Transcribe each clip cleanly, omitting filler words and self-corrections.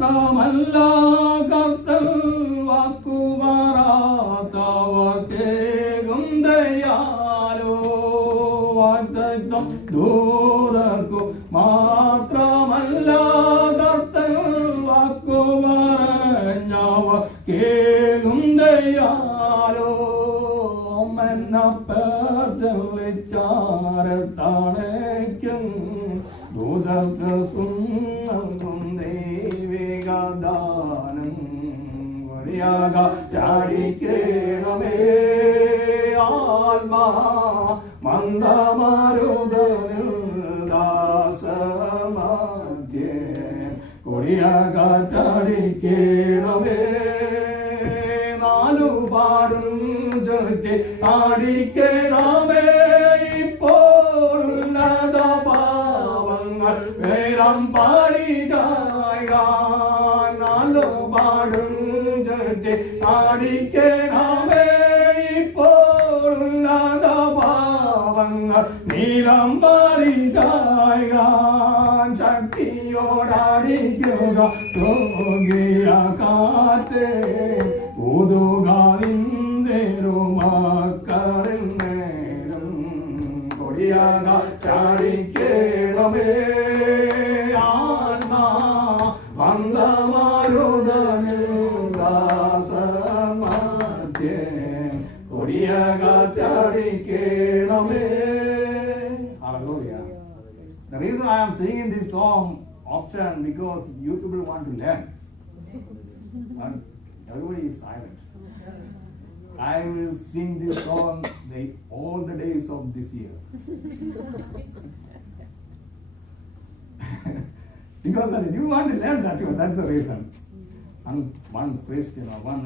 മാത്രമല്ല കർത്തൻ വാക്കുമാറാത്തവക്കേകും ദയാലോ വാഗ്ദത്തം ദൂതർക്കു മാത്രമല്ല കർത്തൻ വാക്കുമറഞ്ഞവക്കേകും ദയാലോ മെന്നപ്പേർച്ചാരത്താണേക്കും ദൂതർക്ക് സുന്നം ദൈവികദാനം വഴിയാക ചാടിക്കേണമേ ആത്മാ മന്ദമാരുതനിൽ ദാസമധ്യേ കൊടിയാക ചാടിക്കേണമേ നാലുപാടും ചുറ്റി ആടിക്കേണമേ ഇപ്പോൾ ഉന്നത പാവങ്ങൾ വേരം പാടിയായ നാലുപാടും ചുറ്റി ആടിക്കേണമേ ഇപ്പോൾ ഉന്നത പാവങ്ങൾ നീലം പാടിയായ ശക്തിയോടാടിക്കുക സോകിയ കാറ്റേ ൂതുകാവിന്ദേരുമാക്കളിൽ നേരം കൊടിയാക ചാടിക്കേണമേ ആത്മാ മന്ദമാരുതനിൽ ദാസമധ്യേ കൊടിയാക ചാടിക്കേണമേ. Hallelujah. The reason I am singing this song often because you people want to learn. But everybody is silent. I will sing this song all the days of this year. Because you want to learn that one, that's the reason. And one priest, one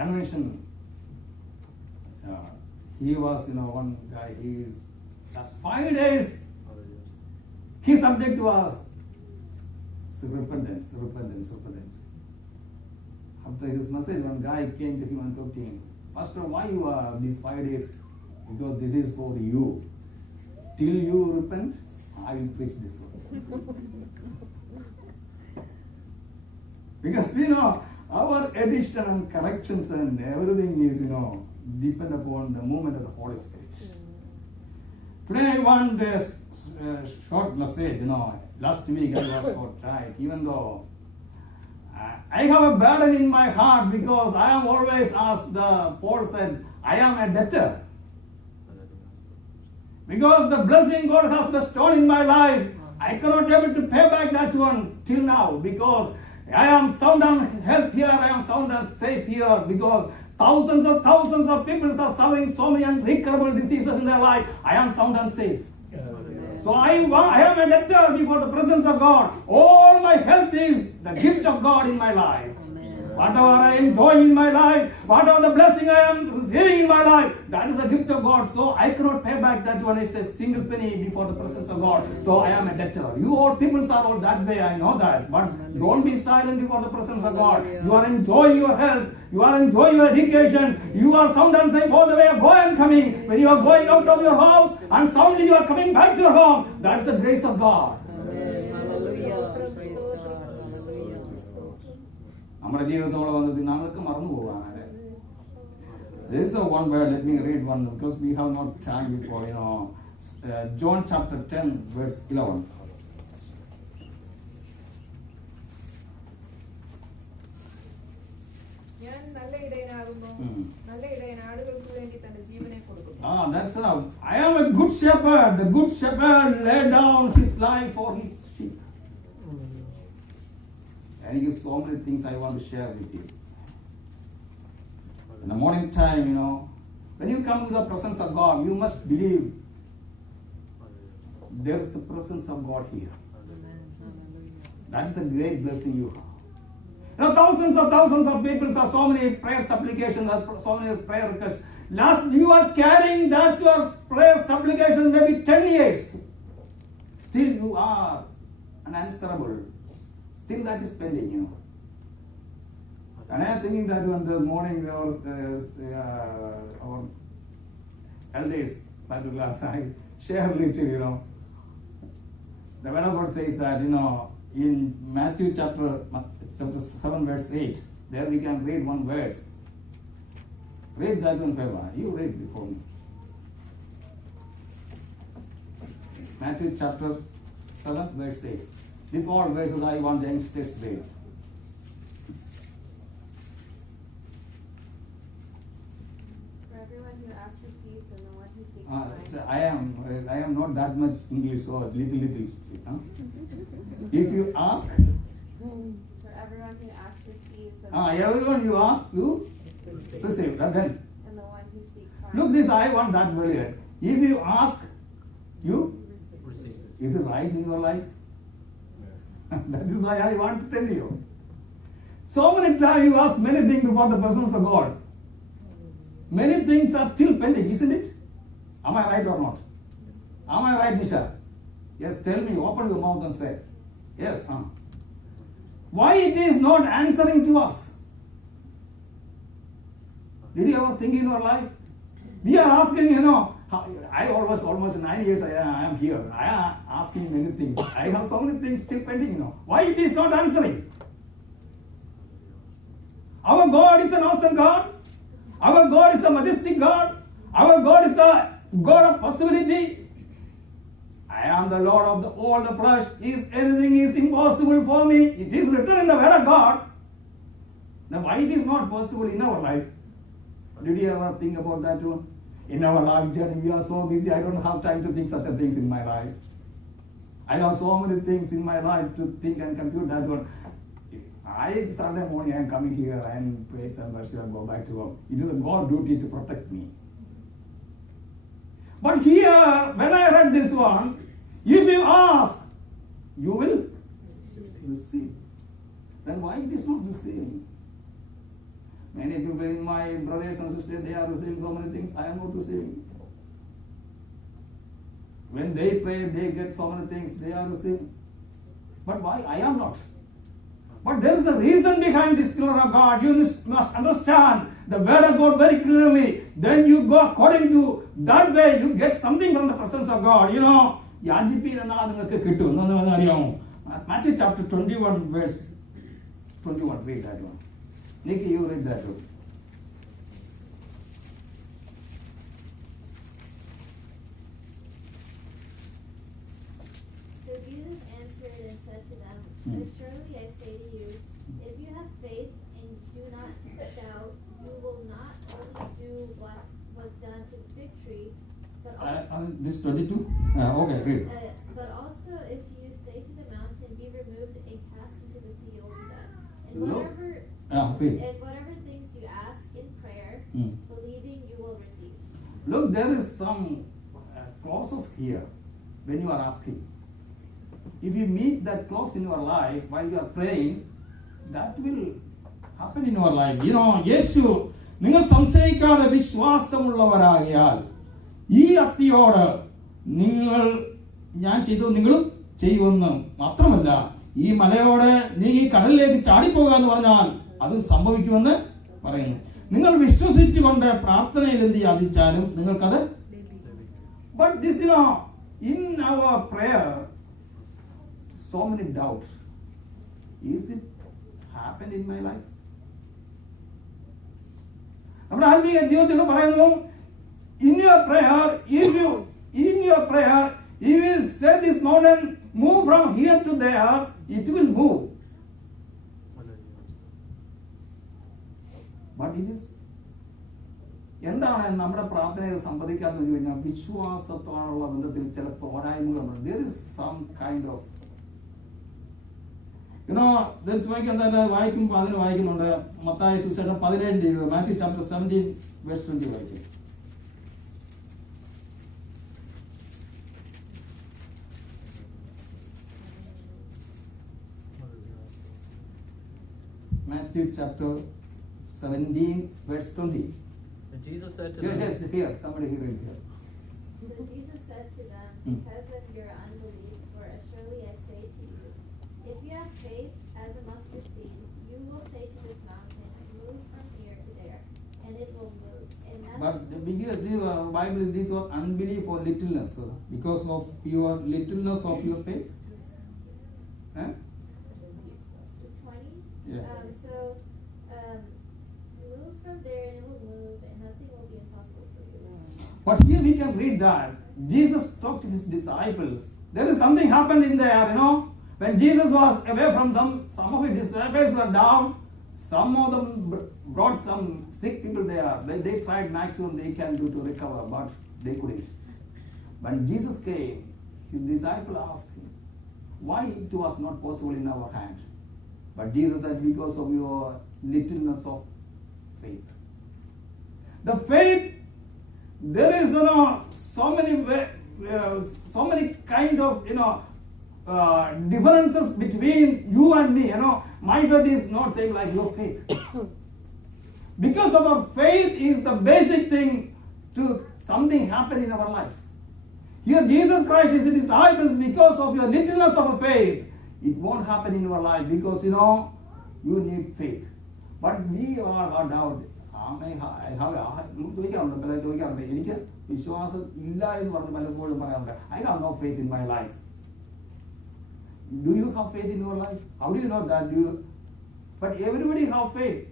convention, he was, one guy, he is just 5 days. His subject was repentance. After his message, one guy came to him and talked to him, Pastor, why you are these 5 days? Because this is for you. Till you repent, I will preach this one. Because our addiction and corrections and everything is depend upon the movement of the Holy Spirit. Today I want a short message. Last week I was so tired, even though I have a burden in my heart because I am always, as Paul said, I am a debtor. Because the blessing God has bestowed in my life, I cannot be able to pay back that one till now because I am sound and health here, I am sound and safe here because thousands of people are suffering so many incurable diseases in their life. I am sound and safe. So I am a debtor before the presence of God. All my health is the gift of God in my life. Whatever I enjoy in my life, whatever the blessing I am receiving in my life, that is a gift of God. So I cannot pay back that one. It's a single penny before the presence of God. So I am a debtor. You all people are all that way, I know that. But don't be silent before the presence of God. You are enjoying your health. You are enjoying your education. You are sound and safe all the way, go and coming. When you are going out of your house and soundly you are coming back to your home, that is the grace of God. നമ്മുടെ ജീവിതത്തോടെ വന്നത് നമുക്ക് മറന്നു പോകാനാണ്. There is one word, let me read one because we have not time before, John chapter 10 verse 11. That's enough. I am a good shepherd. The good shepherd laid down his life for his sheep. And you so many things I want to share with you. In the morning time, when you come to the presence of God, you must believe there is the presence of God here. That is a great blessing you have. Thousands of people have so many prayer supplications, so many prayer requests. Last you are carrying that your prayer supplication maybe 10 years. Still you are unanswerable. Still that is pending, And I am thinking that one the morning our elders Bible class, I share little, The word of God says that, in Matthew chapter 7 verse 8. There we can read one verse. Read that one, Peva. You read before me. Matthew chapter 7 verse 8. These all verses I want youngsters to read. For everyone who asks receives, and the one who seeks finds. I am not that much English, so little. Huh? If you ask, For everyone who asks receives, and everyone you ask, you receive. And then, and the one who seeks finds. look this, I want that earlier. If you ask, you, Receive. is it right in your life? That is why I want to tell you. So many times you ask many things before the presence of God. Many things are still pending, isn't it? Am I right or not? Am I right, Nisha? Yes, tell me, open your mouth and say. Yes. Why it is not answering to us? Did you ever think in your life? We are asking, I almost 9 years I am here. I am asking many things. I have so many things still pending, Why it is not answering? Our God is an awesome God. Our God is a majestic God. Our God is the God of possibility. I am the Lord of all the flesh. Anything is impossible for me. It is written in the word of God. Now why it is not possible in our life? Did you ever think about that one? In our life journey, we are so busy, I don't have time to think such things in my life. I have so many things in my life to think and compute that one. Sunday morning I am coming here and praise and worship and go back to home. It is a God duty to protect me. But here, when I read this one, if you ask, you will receive. Then why it is not receiving? Many people in my brothers and sisters, they are receiving so many things. I am not receiving. When they pray, they get so many things. They are receiving. But why? I am not. But there is a reason behind this, children of God. You must understand the word of God very clearly. Then you go according to that way, you get something from the presence of God. Matthew chapter 21, verse 21. Read that one. Nikki, you read that one. So Jesus answered and said to them, Surely I say to you, if you have faith and do not doubt, you will not only do what was done to the fig tree, but also, This 22? Okay, read. but also if you say to the mountain, be removed and cast into the sea, it will be done. And Look. whatever, Read. and whatever things you ask in prayer, believing you will receive. Look, there is some clauses here when you are asking. If you meet that clause in your life while you are praying, that will happen in your life. യേശു നിങ്ങൾ സംശയിക്കാതെ വിശ്വാസമുള്ളവരാകിയാൽ ഈ അത്തിയോട് ഞാൻ ചെയ്തു നിങ്ങളും ചെയ്യുമെന്ന് മാത്രമല്ല, ഈ മലയോട് നീ ഈ കടലിലേക്ക് ചാടിപ്പോകുക എന്ന് പറഞ്ഞാൽ അതും സംഭവിക്കുമെന്ന് പറയുന്നു. നിങ്ങൾ വിശ്വസിച്ചുകൊണ്ട് പ്രാർത്ഥനയിൽ എന്ത് യാചിച്ചാലും നിങ്ങൾക്കത്. But this, in our prayer, so many doubts. Is it happened in my life? നമ്മുടെ ആത്മീയ ജീവിതത്തിൽ പറയുന്നു, in your prayer, if you say this mountain, move from here to there, it will move. But it is എന്താണ് നമ്മുടെ പ്രാർത്ഥനയിൽ സംഭവിക്കാന്ന് വെച്ച് കഴിഞ്ഞാൽ വിശ്വാസത്തോടുള്ള ബന്ധത്തിൽ ചില പോരായ്മകളുണ്ട്. There is some kind of തന്നെ വായിക്കുമ്പോൾ അതിന് വായിക്കുന്നുണ്ട്. മത്തായി സുവിശേഷം 17 മാത്യു ചാപ്റ്റർ 17 verse 20 വായിക്കും. Matthew chapter 17 verse 20. And Jesus said to Yes, them, yes, here, somebody here and here. So Jesus said to them, because of your unbelief, for surely I say to you, if you have faith as a mustard seed, you will say to this mountain, move from here to there, and it will move. And But because the Bible is this or unbelief or littleness, because of your littleness of your faith. But here we can read that Jesus talked to his disciples. There is something happened in there, When Jesus was away from them, some of his disciples were down. Some of them brought some sick people there. They tried maximum they can do to recover, but they couldn't. When Jesus came, his disciple asked him, why it was not possible in our hand? But Jesus said, because of your littleness of faith. The faith, there is, so many kind of, differences between you and me. My faith is not same like your faith. Because of our faith is the basic thing to something happen in our life. Here Jesus Christ is his disciples because of your littleness of faith. It won't happen in your life because you need faith. But we all are doubt. I have no faith in my life. Do you have faith in your life? How do you know that? But everybody have faith.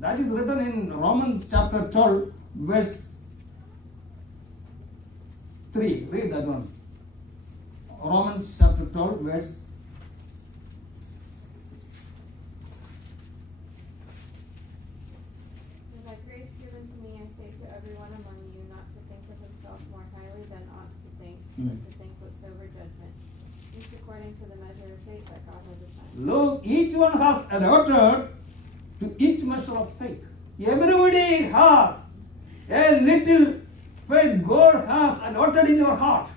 That is written in Romans chapter 12, verse 3. Read that one. Romans chapter 12, verse. By grace given to me, I say to everyone among you not to think of himself more highly than ought to think, but to think with sober judgment, each according to the measure of faith that God has assigned. Look, each one has allotted to each measure of faith. Everybody has a little faith God has allotted in your heart.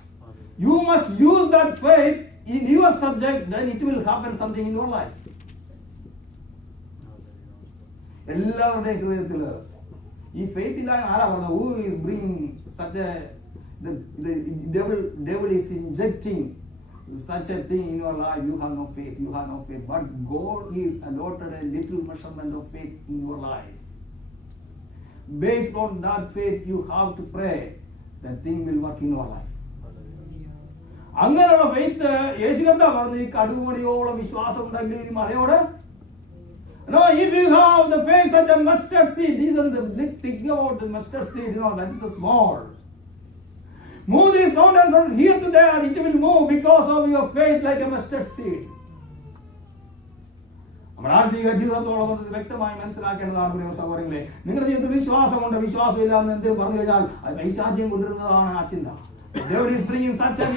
You must use that faith in your subject, then it will happen something in your life. എല്ലാവരുടെയും ഹൃദയത്തിൽ ഈ faith ഇല്ല ആരാ പറഞ്ഞത്? Who is bringing such a the devil is injecting such a thing in your life? You have no faith. But God is allotted a little measurement of faith in your life. Based on that faith, you have to pray. That thing will work in your life. അങ്ങനെയുള്ള faith യേശു കർത്താ പറഞ്ഞു, ഈ കടുകുമണിയോളം വിശ്വാസം ഉണ്ടെങ്കിൽ ഈ മലയോട് No, if you have the faith such a mustard seed, these are think about the mustard seed, that is a small. Move this mountain from here to there, it will move because of your faith like a mustard seed. നമ്മുടെ ആത്മീയ ജീവിതത്തോളം വ്യക്തമായി മനസ്സിലാക്കേണ്ടതാണ് പ്രിയ സഹോദരങ്ങളെ. നിങ്ങളുടെ ജീവിതത്തിൽ വിശ്വാസമുണ്ട്, വിശ്വാസമില്ല എന്ന് എന്തെങ്കിലും പറഞ്ഞു കഴിഞ്ഞാൽ അത് പൈശാചികം കൊണ്ടിരുന്നതാണ് ആ ചിന്ത. God is bringing such a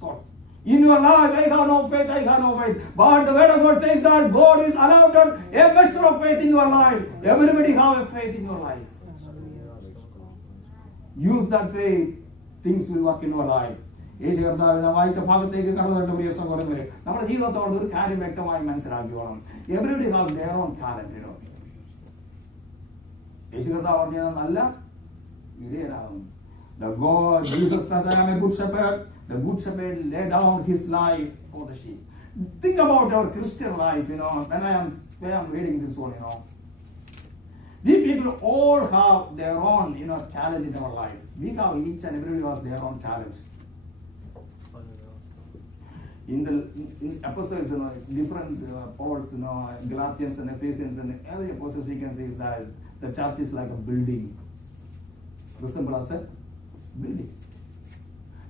thoughts. In your life, I have no faith. But the word of God says that God is allowed a measure of faith in your life. Everybody have a faith in your life. Use that faith, things will work in your life. യേശു കർത്താവിനെ വായിച്ച ഭാഗത്തേക്ക് കടന്നു പ്രിയ സഹോദരങ്ങളെ, നമ്മുടെ ജീവിതത്തോട് ഒരു കാര്യം വ്യക്തമായി മനസ്സിലാക്കി വേണം. Everybody has their own talent. യേശു കർത്താവ് പറഞ്ഞത് നല്ല ഇടയനാകുന്നു. The God, Jesus Christ, I am a good shepherd. The good shepherd laid down his life for the sheep. Think about our Christian life, when I am reading this one, We people all have their own, talent in our life. We have each and everybody has their own talents. In apostles, different Pauls, Galatians and Ephesians and every apostles we can see is that the church is like a building. Resemble as a building.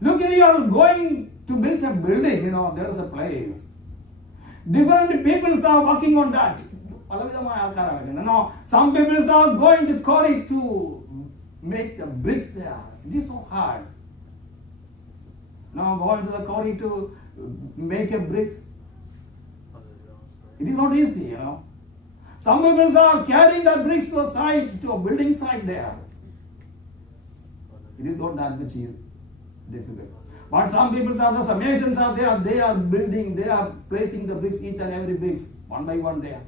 Look, if you are going to build a building, there is a place. Different people are working on that. Some people are going to quarry to make the bricks there. It is so hard. Now going to the quarry to make a brick. It is not easy, Some people are carrying the bricks to a site, to a building site there. It is not that much easy. Difficult. But some people are the masons are there, they are building, they are placing the bricks, each and every bricks, one by one there.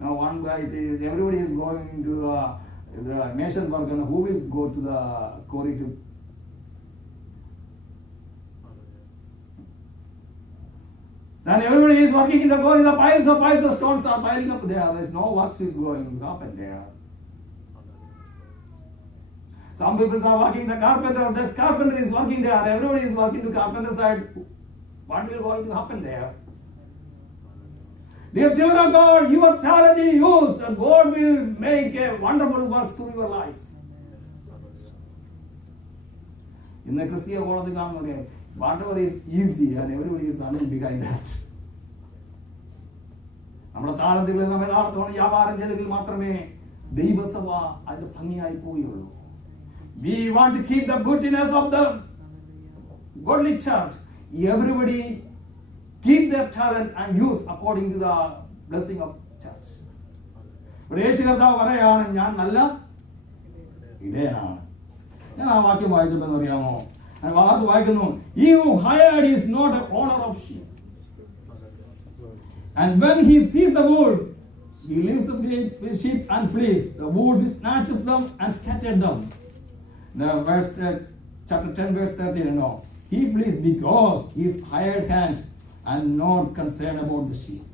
Now one guy, everybody is going to the mason work, and who will go to the quarry to? Then everybody is working in the quarry, the piles of stones are piling up there, there is no work is going to happen there. Some people are working the carpenter is working there, everybody is working to carpenter side. What will going to happen there? Dear children of God, your talent is used and God will make a wonderful work through your life. ഇന്ന് ക്രിസ്തീയ കോടതി കാണുന്നവരെ what ever is easy and everybody is running behind that. നമ്മുടെ താളന്തുകളിൽ നമ്മൾ യഥാർത്ഥമാണ് വ്യാപാരം ചെയ്തെങ്കിൽ മാത്രമേ ദൈവസഭ അതിന്റെ ഭംഗിയായി പോവുകയുള്ളൂ. We want to keep the goodness of the godly church. Everybody keep their talent and use according to the blessing of church. ഇവിടെ യേശു കർത്താവ് പറയാണ്, ഞാൻ നല്ല ഇടയനാണ്. ഞാൻ ആ വാക്യം വായിച്ചപ്പോൾ അറിയാമോ? അത് വായിക്കുന്നു, he who hired is not an owner of sheep. And when he sees the wolf, he leaves the sheep and flees. The wolf snatches them and scatters them. The verse, chapter 10, verse 13, you know. He flees because he is hired hand and not concerned about the sheep.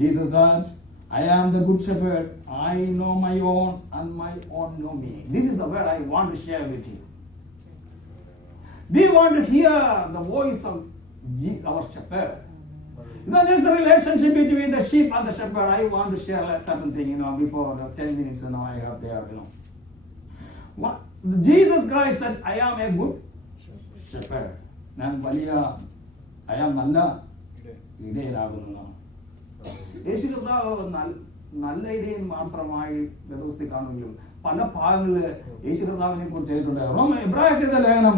Jesus said, I am the good shepherd. I know my own and my own know me. This is the word I want to share with you. We want to hear the voice of our shepherd. There is a relationship between the sheep and the shepherd. I want to share a certain thing, before 10 minutes, I have there, What? Jesus Christ said, I am a good shepherd. I am നല്ല ഇടയനാകുന്നതാണ്. യേശു കർത്താവ് നല്ല ഇടയൻ മാത്രമായി വേദപുസ്തകത്തിൽ കാണുമെങ്കിലും പല ഭാഗങ്ങളിൽ യേശു കർത്താവിനെ കുറിച്ച് എഴുതിയിട്ടുണ്ട്. എബ്രായരുടെ ലേഖനം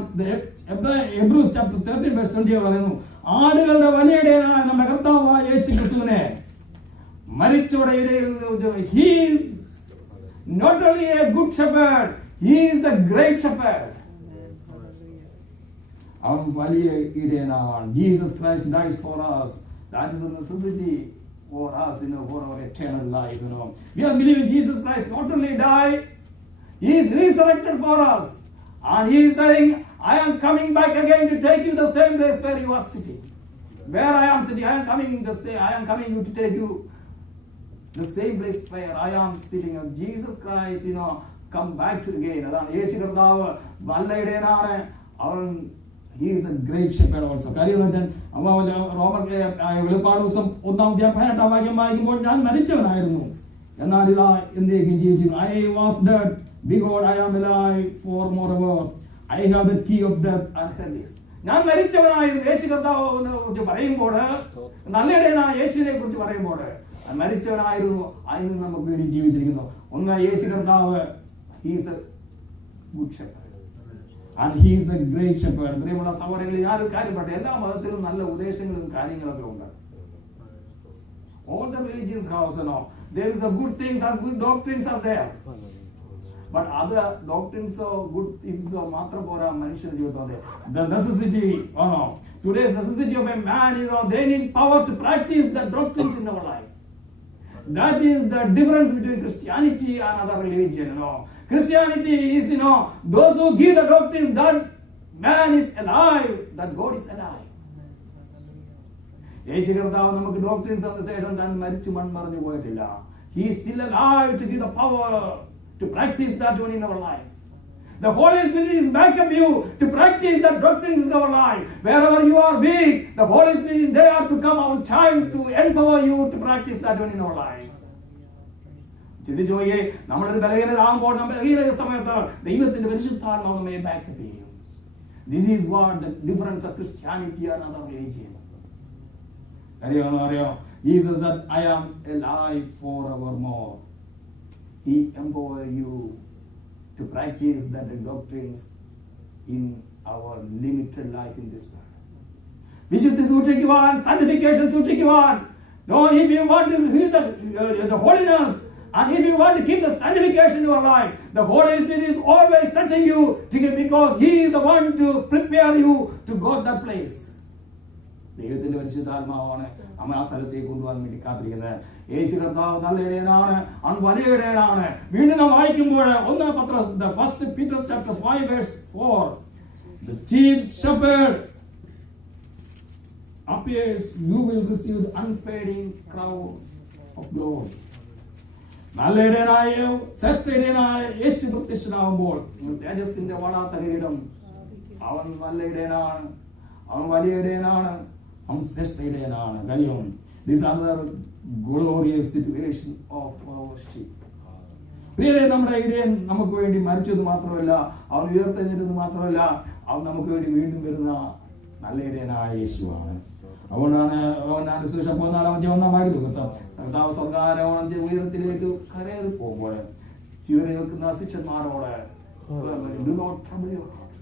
Hebrews chapter 13 verse 20 പറയുന്നു, ആടുകളുടെ വലിയ ഇടയനായ നമ്മുടെ കർത്താവായ യേശു ക്രിസ്തുവിനെ മരിച്ചവരുടെ ഇടയിൽ he is not only a good shepherd, he is a great shepherd. അവൻ വലിയ ഇടയനാണ്. Jesus Christ dies for us. That is a necessity for us, for our eternal life, We are believing Jesus Christ not only died, he is resurrected for us. And he is saying, I am coming back again to take you the same place where you are sitting. Where I am sitting, I am coming to take you the same place where I am sitting. And Jesus Christ, come back to again. അതാണ് യേശു കർത്താവ് നല്ല ഇടയനാണ്. അവൻ he is a great shepherd also. കാര്യം എന്ന് വെച്ചാൽ വെളിപ്പാട് ദിവസം 1-18 വാക്യം വായിക്കുമ്പോൾ, ഞാൻ മരിച്ചവനായിരുന്നു എന്നാൽ ഇതാ എന്നേക്കും ജീവിച്ചിരുന്നു. I was dead, behold I am alive forever. I have the key of death and hell. ഞാൻ മരിച്ചവനായിരുന്നു. യേശു കർത്താവിനെ കുറിച്ച് പറയുമ്പോൾ, നല്ല ഇടയനായ യേശുവിനെ കുറിച്ച് പറയുമ്പോൾ മരിച്ചവനായിരുന്നു, അതിൽ നിന്ന് നമുക്ക് വേണ്ടി ജീവിച്ചിരിക്കുന്നു. ഒന്ന്, യേശു കർത്താവ് he is a good shepherd and he is a great shepherd. പ്രിയമുള്ള സഹോദരങ്ങളെ, ഞാനൊരു കാര്യം പറയട്ടെ, എല്ലാ മതത്തിലും നല്ല ഉപദേശങ്ങളും കാര്യങ്ങളൊക്കെ ഉണ്ട്. All the religions have, there is a good things and good doctrines are there. But other doctrines or good things മാത്രം പോരാ മനുഷ്യന്റെ ജീവിതത്തിൽ. The necessity, today's necessity of a man is, they need power to practice the doctrines in our life. That is the difference between Christianity and other religion. Christianity is, those who give the doctrine that man is alive, that God is alive. യേശു കർത്താവ് നമുക്ക് doctrines തന്ന ശേഷം താൻ മരിച്ചു മൺമറഞ്ഞു പോയിട്ടില്ല. He is still alive to give the power to practice that one in our life. The Holy Spirit is back of you to practice the doctrines in our life. Wherever you are weak, the Holy Spirit is there to come on time to empower you to practice that one in our life. ചിന്തിച്ചോയേ, നമ്മളൊരു ബലഹീനരാകുമ്പോൾ ബലഹീന സമയത്ത് ദൈവത്തിന്റെ പരിശുദ്ധാത്മാവ് നമ്മെ backup ചെയ്യും. This is what the difference of Christianity and other religion. അറിയോ Jesus said, I am alive forevermore. He empower you to practice that doctrines in our limited life in this world. വിശുദ്ധി സൂക്ഷിക്കുവാൻ, sanctification സൂക്ഷിക്കുവാൻ. No, if you want to hear the holiness and if you want to keep the sanctification in your life, the Holy Spirit is always touching you because he is the one to prepare you to go that place. ദൈവത്തിന്റെ പരിശുദ്ധാത്മാവാണ് നമ്മെ ആ സ്ഥലത്തേക്ക് കൊണ്ടുപോകാൻ വേണ്ടി കാത്തിരിക്കുന്നത്. യേശു കർത്താവ് നല്ല ഇടയനാണ്, അവൻ വലിയ ഇടയനാണ്. വീണ്ടും നാം വായിക്കുമ്പോൾ First Peter chapter 5 verse 4, the chief shepherd appears, you will receive the unfading crown of glory. നല്ല ഇടയനായ ശ്രേഷ്ഠ ഇടയനായ യേശു പ്രത്യക്ഷനാകുമ്പോൾ തേജസ്സിന്റെ വാടാത്ത കിരീടം. അവൻ നല്ല ഇടയനാണ്, അവൻ വലിയ ഇടയനാണ്, അവൻ ശ്രേഷ്ഠ ഇടയനാണ്. കാര്യം this other glorious situation of our sheep. പ്രിയരെ, നമ്മുടെ ഇടയൻ നമുക്ക് വേണ്ടി മരിച്ചത് മാത്രമല്ല, അവൻ ഉയർത്തെഴുന്നേറ്റത് മാത്രമല്ല, അവൻ നമുക്ക് വേണ്ടി വീണ്ടും വരുന്ന നല്ല ഇടയനായ യേശുവാണ്. അതുകൊണ്ടാണ് യോഹന്നാൻ സുവിശേഷം 14:1 കർത്താവ് സ്വർഗ്ഗാരോഹണം ചെയ്ത് ഉയരത്തിലേക്ക് കയറി പോകുമ്പോൾ ചിതറി നിൽക്കുന്ന ശിഷ്യന്മാരോട് do not trouble your heart.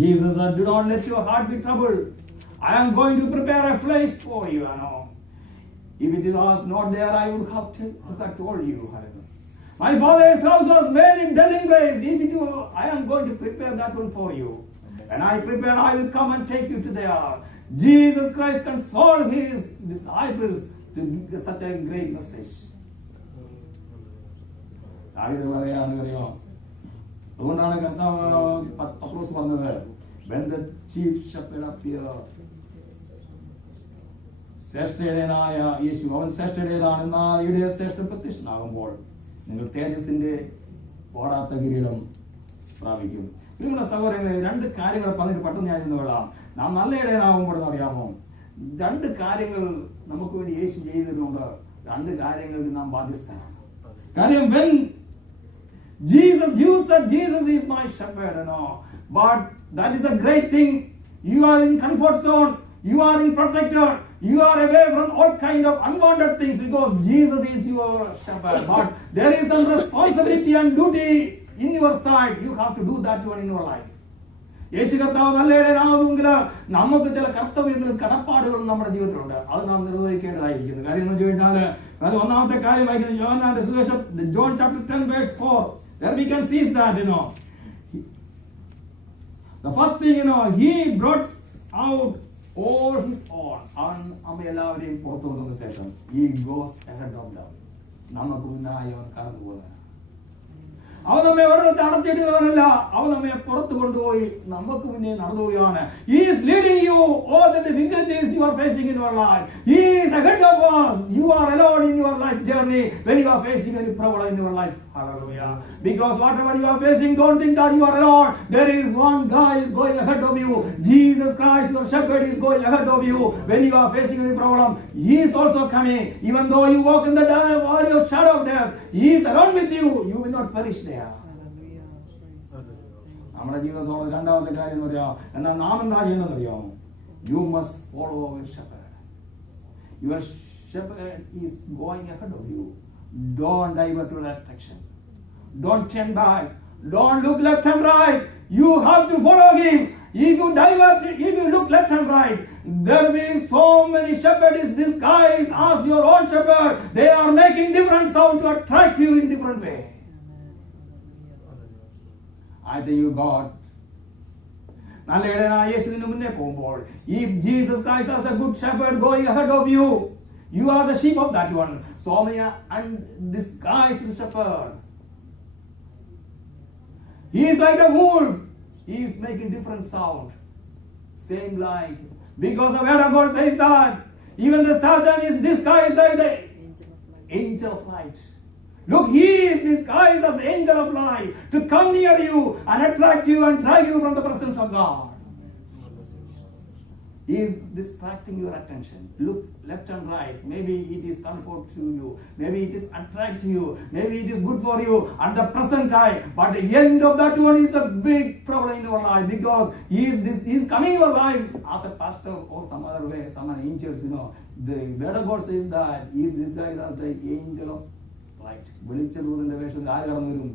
Jesus said, do not let your heart be troubled. I am going to prepare a place for you. If it was not there, I would have told you. My Father's house was made in dwelling place. I am going to prepare that one for you. When I prepare, I will come and take you to there. Jesus Christ consoled his disciples to give such a great message. അതുകൊണ്ടാണ് കർത്താവ് പത്രോസ് പറഞ്ഞത്, when the chief shepherd appeared, ശ്രേഷ്ഠനായ യേശു, അവൻ ശ്രേഷ്ഠനാണ്. എന്നാൽ ഇവിടെ ശ്രേഷ്ഠ പ്രത്യക്ഷനാകുമ്പോൾ നിങ്ങൾ തേജസ്സിന്റെ ഓടാത്ത കിരീടം പ്രാപിക്കും. നിങ്ങളുടെ സഹോദരങ്ങളെ, 2 കാര്യങ്ങൾ പറഞ്ഞിട്ട് പെട്ടെന്ന് ഞാൻ ഇന്ന് കൊള്ളാം. നാം നല്ല ഇടയനാകുമ്പോൾ അറിയാമോ, 2 കാര്യങ്ങൾ നമുക്ക് വേണ്ടി യേശു ചെയ്തതുകൊണ്ട് 2 കാര്യങ്ങൾക്ക് നാം ബാധ്യസ്ഥനാണ്. കാര്യം, when you said Jesus is my shepherd, but that is a great thing. You are in comfort zone, you are in protected, you are away from all kind of unwanted things because Jesus is your shepherd. But there is some responsibility and duty in your side. You have to do that one in your life. യേശു കർത്താവ് നല്ല ഇടയനാകുന്നെങ്കിൽ നമുക്ക് ചില കർത്തവ്യങ്ങളും കടപ്പാടുകളും നമ്മുടെ ജീവിതത്തിലുണ്ട്. അത് നാം നിർവഹിക്കേണ്ടതായിരിക്കുന്നു. കാര്യം എന്ന് ചോദിച്ചാൽ, അത് ഒന്നാമത്തെ കാര്യം വായിക്കുന്നത് യോഹന്നാന്റെ സുവിശേഷം John chapter 10 verse 4. There we can see that, the first thing, he brought out all his own. അവൻ എല്ലാവരെയും പുറത്തു കൊണ്ടുവന്ന ശേഷം he goes ahead of them. നമുക്ക് മുന്നായി അവൻ കടന്നു പോകുന്നതാണ്. അവൻ നമ്മെ ഒരിടത്ത് അടച്ചിടുകയല്ല, അവൻ നമ്മെ പുറത്തു കൊണ്ടുപോയി നമുക്ക് മുന്നേ നടന്നു പോവുകയാണ്. He is leading you all the difficulties you are facing in your life. He is ahead of us. You are alone in your life journey when you are facing any problem in your life. Hallelujah. Because whatever you are facing, don't think that you are alone. There is one guy is going ahead of you. Jesus Christ, your shepherd, is going ahead of you. When you are facing any problem, he is also coming. Even though you walk in the valley of shadow of death, he is around with you. You will not perish there. നമ്മുടെ ജീവിതത്തോളം 2ാമത്തെ കാര്യം എന്ന് പറയാം. എന്നാൽ നാം എന്താ ചെയ്യണമെന്ന് അറിയാമോ? You must follow your shepherd. Your shepherd is going ahead of you. Don't divert your attention. Don't turn back. Don't look left and right. You have to follow him. If you divert, if you look left and right, there will be so many shepherds disguised as your own shepherd. They are making different sound to attract you in different way. I think you got. നല്ല ഇടയനായ യേശുവിന് മുന്നേ പോകുമ്പോൾ, if Jesus Christ as a good shepherd going ahead of you, you are the sheep of that one. So many undisguised shepherd. He is like a wolf. He is making different sound. Same like, because the word of God says that even the Satan is disguised as the angel of light. Look, he is disguised as the angel of light to come near you and attract you and drag you from the presence of God. He is distracting your attention. Look left and right. Maybe it is comfort to you. Maybe it is attract you. Maybe it is good for you at the present time. But the end of that one is a big problem in your life, because he is coming in your life as a pastor or some other way, some angels. The word of God says that he is disguised as the angel of light. വെളിച്ചദൂതന്റെ വേഷത്തിൽ ആര് കടന്നു വരും?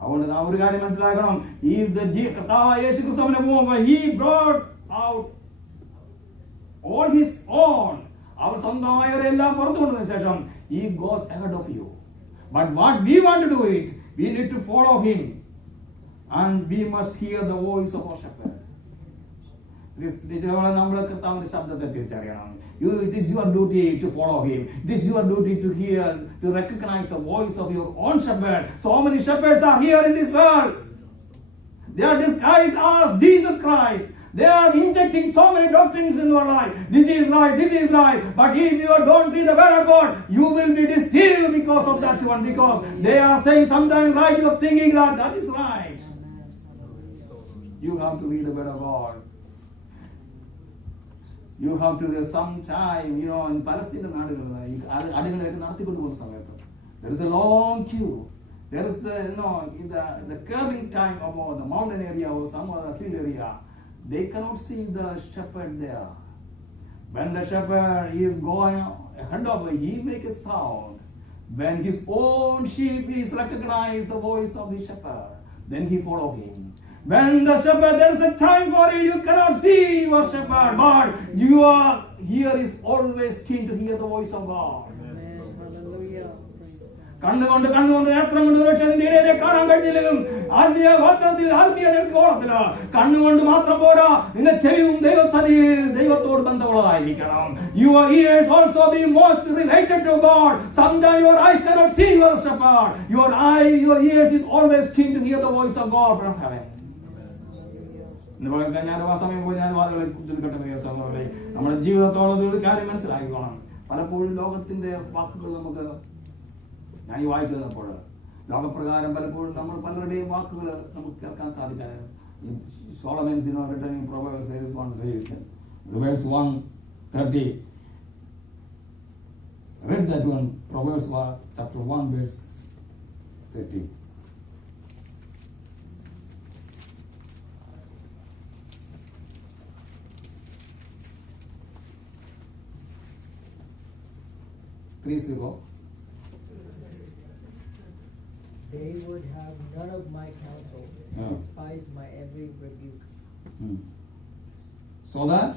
അതുകൊണ്ട് നാം ഒരു കാര്യം മനസ്സിലാക്കണം. ഈ കർത്താവായ യേശു ക്രിസ്തുവിനെ പോകുമ്പോൾ he brought out all his own. അവർ സ്വന്തമായവരെല്ലാം പുറത്തു കൊണ്ടുവന്ന ശേഷം he goes ahead of you. But what we want to do it, we need to follow him and we must hear the voice of our shepherd. നമ്മൾ കർത്താവിന്റെ ശബ്ദത്തെ തിരിച്ചറിയണം. It is your duty to follow him. It is your duty to hear, to recognize the voice of your own shepherd. So many shepherds are here in this world. They are disguised as Jesus Christ. They are injecting so many doctrines in your life. This is right, this is right. But if you don't read the word of God, you will be deceived because of that one. Because they are saying sometimes right, you are thinking that is right. You have to read the word of God. You have to sometime, in Palestine നാടുകളിൽ ആടുകളെയൊക്കെ നടത്തിക്കൊണ്ട് പോകുന്ന സമയത്ത് there is a long queue. there is in the curving time about the mountain area or some other hill area, they cannot see the shepherd there. When the shepherd is going ahead of him, he makes a sound. When his own sheep is recognized the voice of the shepherd, then he follow him. When the shepherd, there is a time for you cannot see your shepherd, but your ear is always keen to hear the voice of God. കണ്ണുകൊണ്ട് നേത്രം കൊണ്ട് അതിന്റെ ഇടയിലെ കാണാൻ കഴിഞ്ഞില്ലെങ്കിലും ആത്മീയ ഗോത്രത്തിൽ ആത്മീയ ഗോളത്തില് കണ്ണുകൊണ്ട് മാത്രം പോരാ, നിന്റെ ചെവിയും ദൈവസന്നിധിയിൽ ദൈവത്തോട് ബന്ധമുള്ളതായിരിക്കണം. Your ears also be most related to God. Sometimes your eyes cannot see your shepherd. Your ears is always keen to hear the voice of God from heaven. ഞാൻ ആ സമയം പോയി ഞാൻ വാദങ്ങളെ ചുരുക്കട്ടെ. നമ്മുടെ ജീവിതത്തോളം ഒരു കാര്യം മനസ്സിലാക്കിക്കോണം. പലപ്പോഴും ലോകത്തിന്റെ വാക്കുകൾ നമുക്ക് ഞാൻ ഈ വായിച്ചു തന്നപ്പോൾ ലോകപ്രകാരം പലപ്പോഴും നമ്മൾ പലരുടെയും വാക്കുകൾ നമുക്ക് കേൾക്കാൻ സാധിക്കാതെ Solomon's written in Proverbs, there is one says, verse 1:30. Read that one, Proverbs chapter 1 verse 30. They would have none of my counsel, and despised my every rebuke. So that?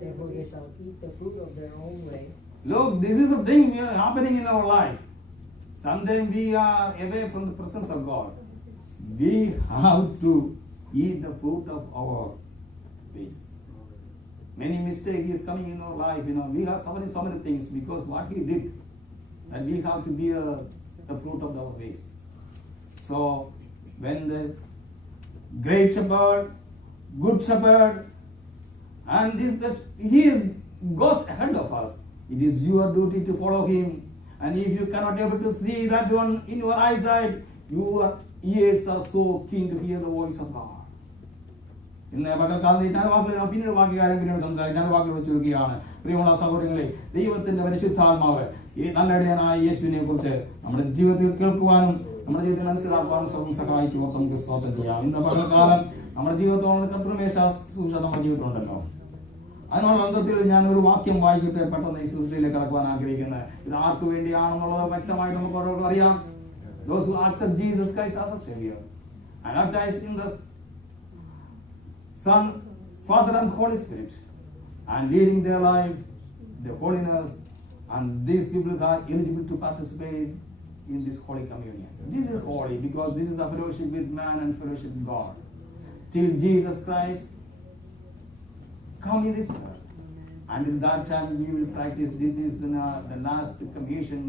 Therefore they shall eat the fruit of their own way. Look, this is a thing happening in our life. Sometimes we are away from the presence of God. We have to eat the fruit of our ways. Many mistakes is coming in our life. We are suffering so many things because what we did, and we have to bear the fruit of our ways. So when the great shepherd, good shepherd, and he goes ahead of us, it is your duty to follow him. And if you cannot able to see that one in your eyesight, your ears are so keen to hear the voice of God. ഇന്ന് പകൽക്കാലത്ത് ഞാൻ പിന്നീട് ബാക്കിക്കാര്യം പിന്നീട് സംസാരിക്കാൻ വാക്കുകൾ ചുരുക്കുകയാണ്. പ്രിയമുള്ള സഹോദരങ്ങളെ, ദൈവത്തിന്റെ പരിശുദ്ധാത്മാവ് ഈ നല്ലടയനായ യേശുവിനെ കുറിച്ച് നമ്മുടെ ജീവിതത്തിൽ കേൾക്കുവാനും നമ്മുടെ ജീവിതത്തിൽ മനസ്സിലാക്കുവാനും സ്വന്തം സഹായിച്ചു ഓർത്ത് നമുക്ക് സ്തോത്രം ചെയ്യാം. ഇന്ന് പകൽക്കാലം നമ്മുടെ ജീവിതത്തോളം കർത്തൃമേശ ശുശ്രൂഷ നമ്മുടെ ജീവിതത്തിലുണ്ടല്ലോ. അതിനുള്ള അന്തത്തിൽ ഞാൻ ഒരു വാക്യം വായിച്ചിട്ട് പെട്ടെന്ന് ഈ ശുശ്രൂഷയിലേക്ക് കടക്കുവാൻ ആഗ്രഹിക്കുന്നത്. ഇത് ആർക്ക് വേണ്ടിയാണെന്നുള്ളത് വ്യക്തമായിട്ട് നമുക്ക് ഓരോരുത്തർക്കും അറിയാം. Those who accept Jesus Christ as a Savior and baptized in the Son, Father and Holy Spirit, and leading their life, their holiness, and these people are eligible to participate in this Holy Communion. This is holy because this is a fellowship with man and fellowship with God. Till Jesus Christ come in this earth. Until that time we will practice. This is the last communion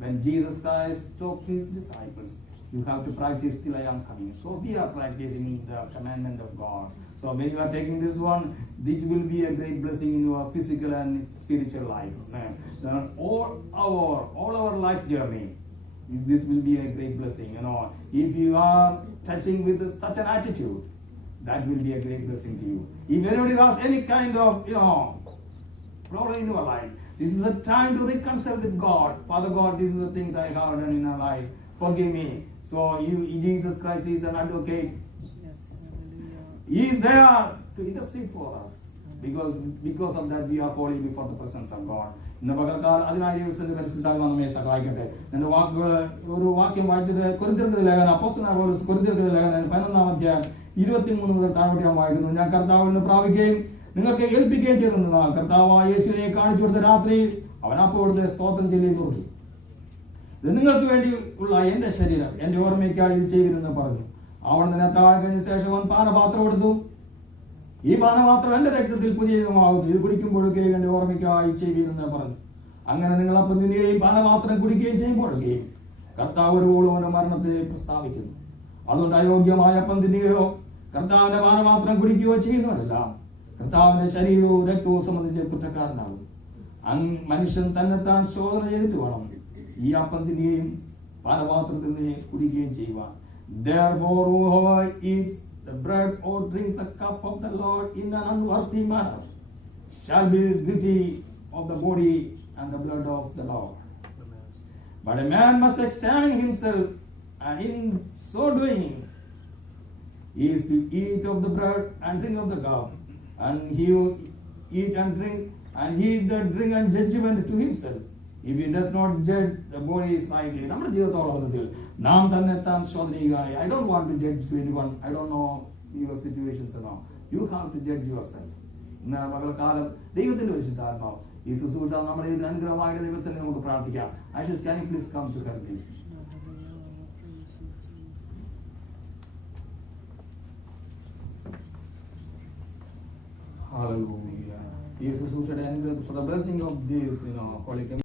when Jesus Christ took his disciples. You have to practice till I am coming. So we are practicing the commandment of God. So when you are taking this one, this will be a great blessing in your physical and spiritual life. So all our life journey, this will be a great blessing. If you are touching with such an attitude, that will be a great blessing to you. If anybody has any kind of problem in your life, this is a time to reconcile with God. Father God, these are the things I have done in our life. Forgive me. So Jesus Christ is an advocate. He is there to intercede for us. Because of that we are holy before the presence of God. ഇന്ന് പകൽക്കാലം അതിനായി ദൈവത്തിന്റെ പരിശുദ്ധാത്മാവ് നമ്മെ സഹായിക്കട്ടെ. എന്റെ ഒരു വാക്യം വായിച്ചിട്ട് കൊരിന്ത്യർക്ക് ലേഖനം അപ്പോസ്തലനായ പൗലോസ് കൊരിന്ത്യർക്ക് ലേഖനം 11-ാം അധ്യായം 23 മുതൽ താഴോട്ട് ഞാൻ വായിക്കുന്നു. ഞാൻ കർത്താവിൽ നിന്ന് പ്രാപിക്കുകയും നിങ്ങൾക്ക് ഏൽപ്പിക്കുകയും ചെയ്തെന്നാൽ കർത്താവായ യേശുവിനെ കാണിച്ചു കൊടുത്ത രാത്രിയിൽ അവൻ അപ്പോൾ കൊടുത്ത സ്തോത്രം ചൊല്ലി നോക്കി. ഇത് നിങ്ങൾക്ക് വേണ്ടി ഉള്ള എന്റെ ശരീരം എന്റെ ഓർമ്മയ്ക്കായി ഇത് ചെയ്തിരുന്ന് പറഞ്ഞു. അവൻ തന്നെ താഴെ കഴിഞ്ഞ ശേഷം അവൻ പാനപാത്രം എടുത്തു. ഈ പാനപാത്രം എന്റെ രക്തത്തിൽ പുതിയതുമാകുന്നു. ഇത് കുടിക്കുമ്പോഴൊക്കെ എന്റെ ഓർമ്മയ്ക്കായി ചെയ്തിരുന്ന് പറഞ്ഞു. അങ്ങനെ നിങ്ങൾ അപ്പം തിന്നുകയും പാനപാത്രം കുടിക്കുകയും ചെയ്യുമ്പോഴൊക്കെയും കർത്താവ് ഒരുപോലും അവന്റെ മരണത്തെ പ്രസ്താവിക്കുന്നു. അതുകൊണ്ട് അയോഗ്യമായ അപ്പം തിന്നുകയോ കർത്താവിന്റെ പാനപാത്രം കുടിക്കുകയോ ചെയ്യുന്നവരെല്ലാം കർത്താവിന്റെ ശരീരവും രക്തവും സംബന്ധിച്ച് കുറ്റക്കാരനാകും. മനുഷ്യൻ തന്നെത്താൻ ശോധന ചെയ്തിട്ട് വേണം ഈ അപ്പം തിന്നുകയും പാനപാത്രത്തിൽ നിന്ന് കുടിക്കുകയും ചെയ്യുവാൻ. Therefore, whoever eats the bread or drinks the cup of the Lord in an unworthy manner shall be guilty of the body and the blood of the Lord. But a man must examine himself, and in so doing, he is to eat of the bread and drink of the cup, and he who eat and drink, and he that drink and judgment to himself. If he does not judge, the body is lively. നമ്മുടെ ജീവിതത്തോളത്തിൽ നാം തന്നെ താൻ ശോധന ചെയ്യുകയാണ്. I don't want to judge anyone. I don't know your situations and all. You have to judge yourself. ഇന്ന് പകൽക്കാലം ദൈവത്തിന്റെ പരിശുദ്ധാത്മാവ് ഈ ശുശ്രൂഷ നമ്മുടെ ഇതിന് അനുഗ്രഹമായിട്ട് ദൈവത്തിന് നമുക്ക് പ്രാർത്ഥിക്കാം. Ashish, can you please come to her, please? Hallelujah. ഈ ശുശ്രൂഷയുടെ അനുഗ്രഹം for the blessing of this, holy communion.